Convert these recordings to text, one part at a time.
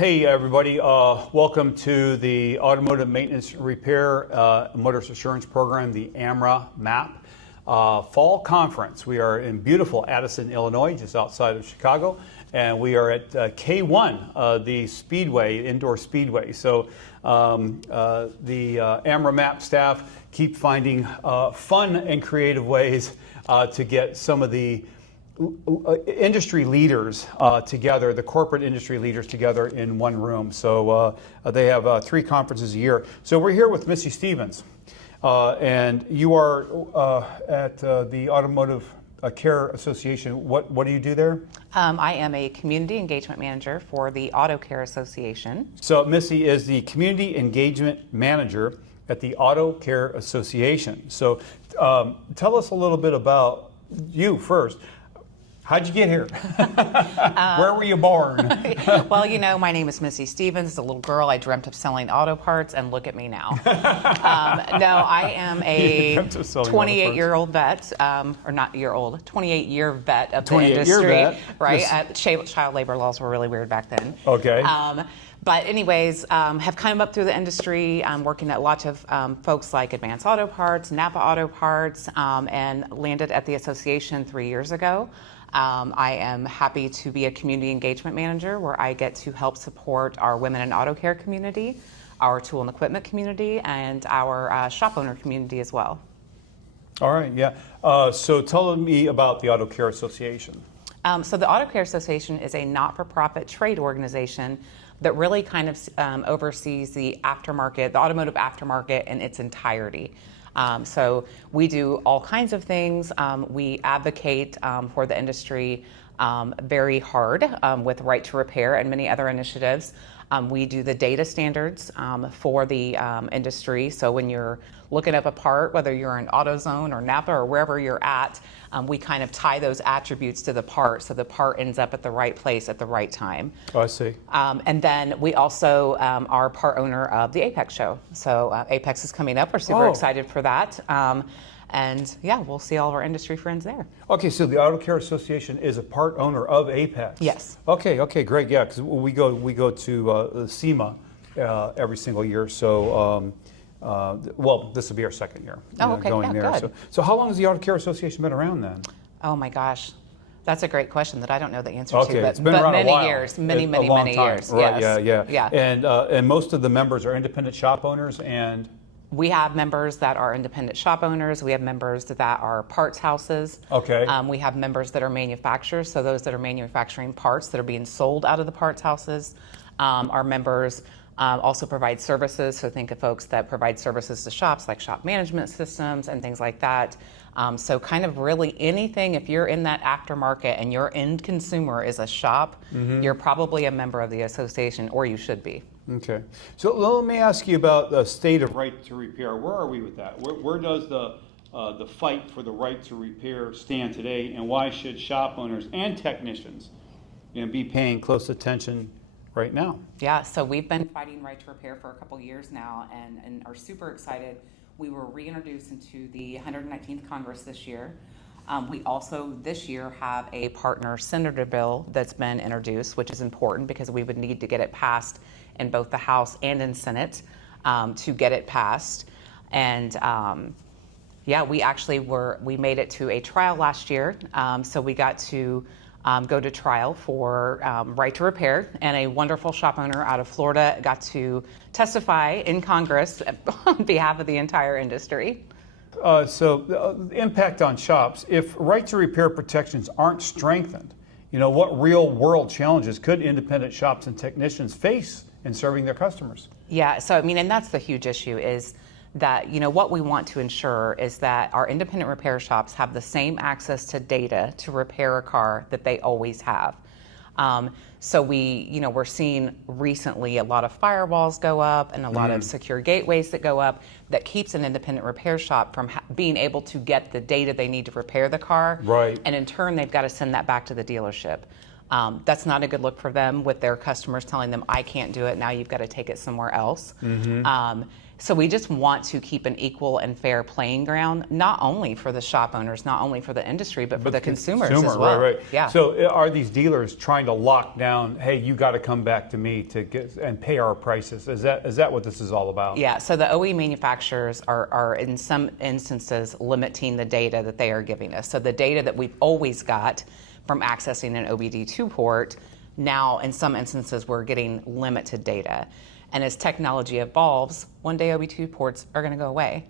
Hey everybody, welcome to the Automotive Maintenance Repair Motorist Assurance Program, the AMRA MAP Fall Conference. We are in beautiful Addison, Illinois, just outside of Chicago, and we are at K1, the Speedway, indoor Speedway. So the AMRA MAP staff keep finding fun and creative ways to get some of the industry leaders together, the corporate industry leaders together in one room. So they have 3 conferences a year. So we're here with Missy Stephens, and you are at the Automotive Care Association. What do you do there? I am a community engagement manager for the Auto Care Association. So Missy is the community engagement manager at the Auto Care Association. So tell us a little bit about you first. How'd you get here? Where were you born? Well, you know, my name is Missy Stephens. As a little girl, I dreamt of selling auto parts, and look at me now. No, I am a 28-year-old vet, or not year old, 28-year vet of the industry. Vet. Right? Child labor laws were really weird back then. Okay. But anyways, have come up through the industry, working at lots of folks like Advanced Auto Parts, Napa Auto Parts, and landed at the association 3 years ago. I am happy to be a community engagement manager where I get to help support our women in auto care community, our tool and equipment community, and our shop owner community as well. All right, yeah. So tell me about the Auto Care Association. So the Auto Care Association is a not-for-profit trade organization that really kind of oversees the aftermarket, the automotive aftermarket in its entirety. So we do all kinds of things. We advocate for the industry very hard with Right to Repair and many other initiatives. We do the data standards for the industry. So when you're looking up a part, whether you're in AutoZone or Napa or wherever you're at, we kind of tie those attributes to the part so the part ends up at the right place at the right time. Oh, I see. And then we also are part owner of the Apex show. So Apex is coming up. We're super excited for that. And yeah, we'll see all of our industry friends there. Okay, so the Auto Care Association is a part owner of Apex. Yes. Okay, great. Yeah, because we go to SEMA every single year. So, well, this will be our second year. Going there. Good. So how long has the Auto Care Association been around then? Oh my gosh. That's a great question that I don't know the answer to, but many years, many years. Right, yes. Yeah. And most of the members are independent shop owners, and we have members that are independent shop owners. We have members that are parts houses. Okay. We have members that are manufacturers, so those that are manufacturing parts that are being sold out of the parts houses. Our members also provide services, so think of folks that provide services to shops like shop management systems and things like that. So kind of really anything, if you're in that aftermarket and your end consumer is a shop, you're probably a member of the association, or you should be. Okay. So let me ask you about the state of right to repair. Where are we with that? Where does the fight for the right to repair stand today, and why should shop owners and technicians be paying close attention right now? Yeah, so we've been fighting right to repair for a couple years now and are super excited. We were reintroduced into the 119th Congress this year. We also this year have a partner senator bill that's been introduced, which is important because we would need to get it passed in both the House and in Senate to get it passed. And yeah, we made it to a trial last year. So we got to go to trial for right to repair, and a wonderful shop owner out of Florida got to testify in Congress on behalf of the entire industry. So the impact on shops, if right to repair protections aren't strengthened, what real world challenges could independent shops and technicians face in serving their customers? Yeah, so I mean, and that's the huge issue is that, what we want to ensure is that our independent repair shops have the same access to data to repair a car that they always have. So we're seeing recently a lot of firewalls go up and a lot of secure gateways that go up that keeps an independent repair shop from being able to get the data they need to repair the car. Right. And in turn, they've got to send that back to the dealership. That's not a good look for them with their customers telling them, I can't do it, now you've got to take it somewhere else. So we just want to keep an equal and fair playing ground, not only for the shop owners, not only for the industry, but for the consumers as well. Right. Yeah. So are these dealers trying to lock down, hey, you got to come back to me to get and pay our prices? Is that what this is all about? Yeah, so the OE manufacturers are in some instances limiting the data that they are giving us. So the data that we've always got from accessing an OBD2 port, now in some instances we're getting limited data. And as technology evolves, one day OBD2 ports are going to go away.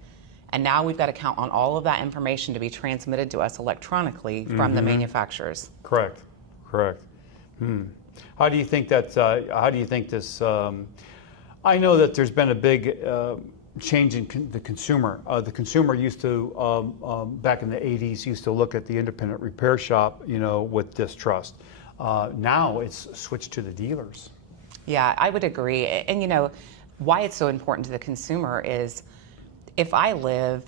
And now we've got to count on all of that information to be transmitted to us electronically from the manufacturers. Correct. How do you think that? How do you think this? I know that there's been a big change in the consumer. The consumer used to, back in the 80s, used to look at the independent repair shop, with distrust. Now it's switched to the dealers. Yeah, I would agree. And why it's so important to the consumer is if I live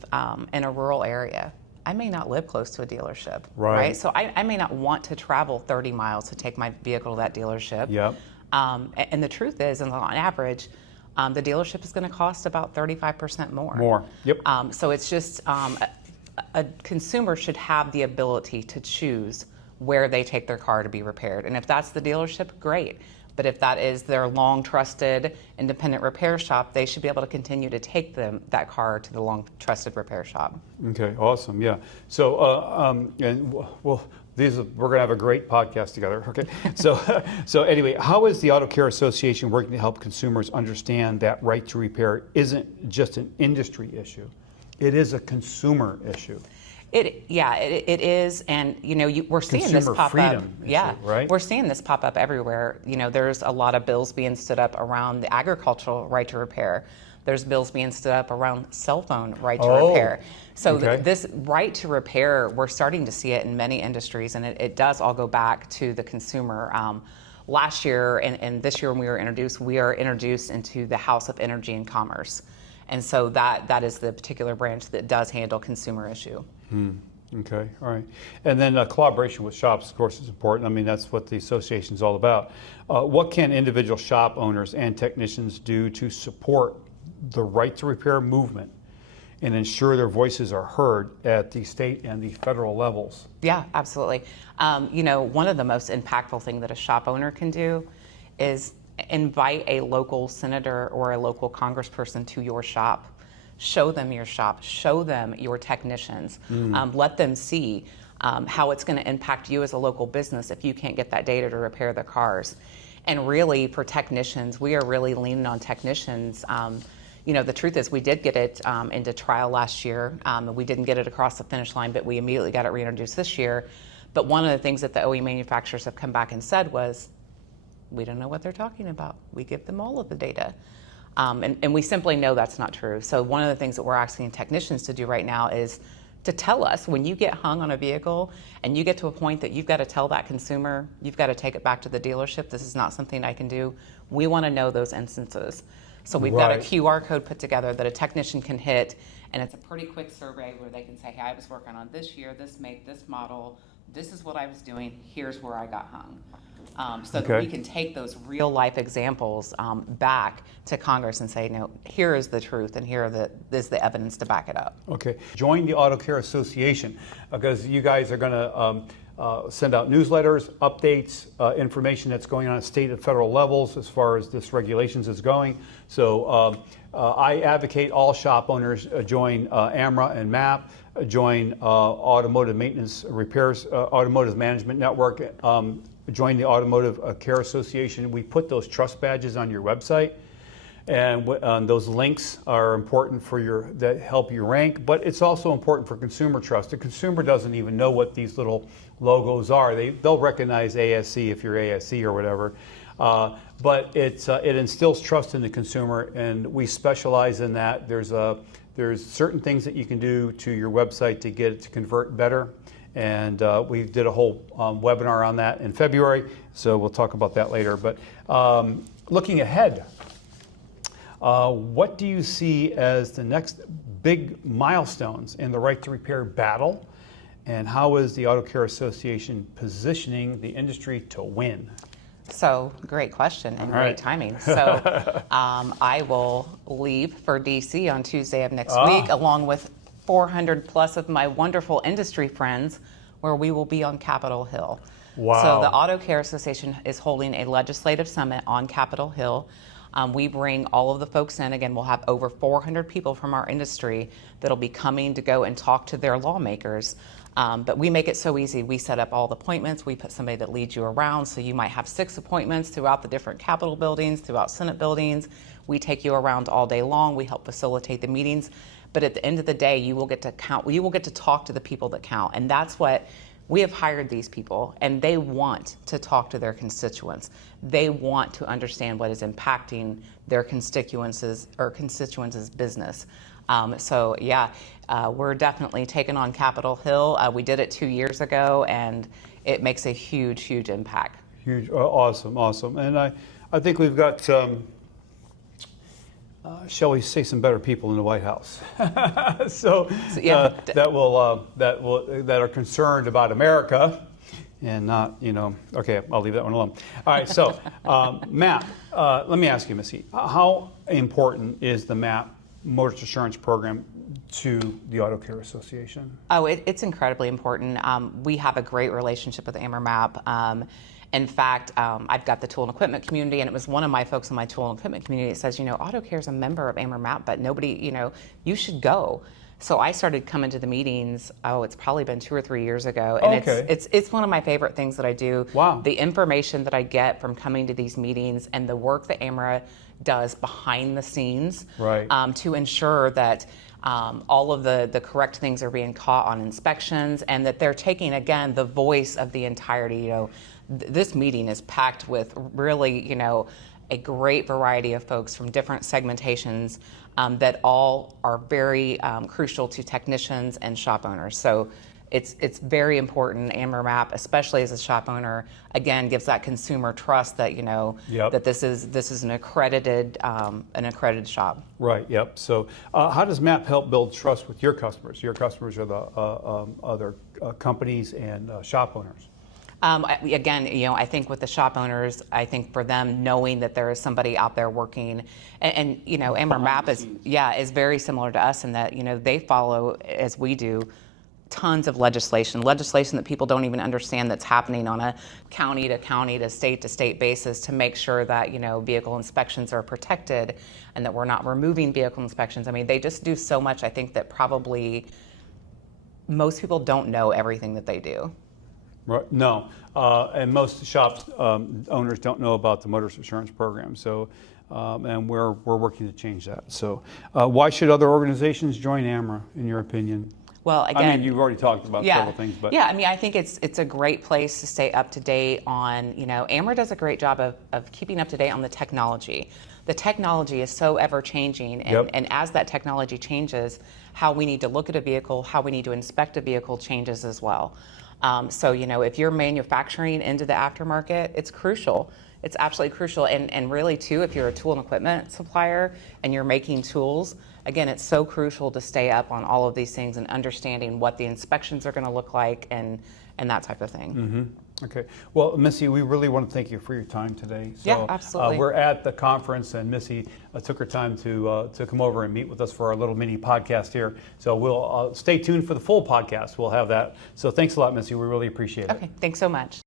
in a rural area, I may not live close to a dealership, right? So I may not want to travel 30 miles to take my vehicle to that dealership. Yep. And the truth is, on average, the dealership is going to cost about 35% more. Yep. So it's just a consumer should have the ability to choose where they take their car to be repaired. And if that's the dealership, great. But if that is their long trusted independent repair shop, they should be able to continue to take that car to the long trusted repair shop. Okay, awesome. Yeah. So, we're going to have a great podcast together. Okay. So anyway, how is the Auto Care Association working to help consumers understand that right to repair isn't just an industry issue? It is a consumer issue. It is, and we're seeing this Consumer pop freedom up. issue, right? We're seeing this pop up everywhere. There's a lot of bills being stood up around the agricultural right to repair. There's bills being stood up around cell phone right to repair. So this right to repair, we're starting to see it in many industries, and it does all go back to the consumer. Last year and this year when we are introduced into the House of Energy and Commerce. And so that is the particular branch that does handle consumer issue. Okay, all right. And then collaboration with shops, of course, is important. I mean, that's what the association is all about. What can individual shop owners and technicians do to support the right to repair movement and ensure their voices are heard at the state and the federal levels? Yeah, absolutely. One of the most impactful things that a shop owner can do is invite a local senator or a local congressperson to your shop. Show them your shop, show them your technicians, let them see how it's going to impact you as a local business if you can't get that data to repair the cars. And really, for technicians, we are really leaning on technicians. The truth is we did get it into trial last year. We didn't get it across the finish line, but we immediately got it reintroduced this year. But one of the things that the OE manufacturers have come back and said was, we don't know what they're talking about. We give them all of the data. And we simply know that's not true. So one of the things that we're asking technicians to do right now is to tell us when you get hung on a vehicle and you get to a point that you've got to tell that consumer, you've got to take it back to the dealership, this is not something I can do. We want to know those instances. So we've got a QR code put together that a technician can hit, and it's a pretty quick survey where they can say, hey, I was working on this year, this make, this model, this is what I was doing, here's where I got hung. So that we can take those real life examples back to Congress and say, no, here is the truth and here is the evidence to back it up. Okay. Join the Auto Care Association because you guys are going to send out newsletters, updates, information that's going on at state and federal levels as far as this regulations is going. So I advocate all shop owners join AMRA and MAP, join Automotive Maintenance Repairs, Automotive Management Network, join the Automotive Care Association. We put those trust badges on your website, and those links are important that help you rank, but it's also important for consumer trust. The consumer doesn't even know what these little logos are. They'll recognize ASC if you're ASC or whatever, but it instills trust in the consumer, and we specialize in that. There's certain things that you can do to your website to get it to convert better. And we did a whole webinar on that in February, so we'll talk about that later. But looking ahead, what do you see as the next big milestones in the right to repair battle? And how is the Auto Care Association positioning the industry to win? So, great question and great timing. So, I will leave for DC on Tuesday of next week, along with 400 plus of my wonderful industry friends, where we will be on Capitol Hill. Wow. So, the Auto Care Association is holding a legislative summit on Capitol Hill. We bring all of the folks in. Again, we'll have over 400 people from our industry that'll be coming to go and talk to their lawmakers. But we make it so easy. We set up all the appointments. We put somebody that leads you around. So you might have 6 appointments throughout the different Capitol buildings, throughout Senate buildings. We take you around all day long. We help facilitate the meetings. But at the end of the day, you will get to count. You will get to talk to the people that count. And that's what we have hired these people, and they want to talk to their constituents. They want to understand what is impacting their constituents' business. So yeah, we're definitely taking on Capitol Hill. We did it 2 years ago, and it makes a huge, huge impact. Huge, awesome. And I think we've got, shall we say, some better people in the White House. that are concerned about America and not, okay, I'll leave that one alone. All right, so MAP, let me ask you, Missy, how important is the MAP Motorist Assurance Program to the Auto Care Association? Oh, it's incredibly important. We have a great relationship with AmeriMap. In fact, I've got the tool and equipment community, and it was one of my folks in my tool and equipment community that says, Auto Care is a member of AmeriMap, but nobody, you should go. So I started coming to the meetings, it's probably been 2 or 3 years ago. And it's one of my favorite things that I do. Wow. The information that I get from coming to these meetings and the work that AMERA does behind the scenes, right, to ensure that all of the correct things are being caught on inspections, and that they're taking, again, the voice of the entirety. This meeting is packed with really, a great variety of folks from different segmentations that all are very crucial to technicians and shop owners. So it's very important. AmeriMap, especially as a shop owner, again, gives that consumer trust that that this is an accredited shop. Right. Yep. So how does MAP help build trust with your customers? Your customers are the other companies and shop owners. Again, I think with the shop owners, I think for them knowing that there is somebody out there working, and AmeriMap is very similar to us in that they follow, as we do, tons of legislation that people don't even understand that's happening on a county to state basis to make sure that vehicle inspections are protected and that we're not removing vehicle inspections. I mean, they just do so much. I think that probably most people don't know everything that they do. Right. No, and most shops owners don't know about the motorist insurance program. So, and we're working to change that. So, why should other organizations join AMERA, in your opinion? Well, again, I mean, you've already talked about several things, but yeah, I mean, I think it's a great place to stay up to date on. AMERA does a great job of keeping up to date on the technology. The technology is so ever changing, and as that technology changes, how we need to look at a vehicle, how we need to inspect a vehicle changes as well. So, if you're manufacturing into the aftermarket, it's crucial. It's absolutely crucial. And really, too, if you're a tool and equipment supplier and you're making tools, again, it's so crucial to stay up on all of these things and understanding what the inspections are going to look like and that type of thing. Mm-hmm. Okay. Well, Missy, we really want to thank you for your time today. So, yeah, absolutely. We're at the conference, and Missy took her time to come over and meet with us for our little mini podcast here. So we'll stay tuned for the full podcast. We'll have that. So thanks a lot, Missy. We really appreciate it. Okay. Thanks so much.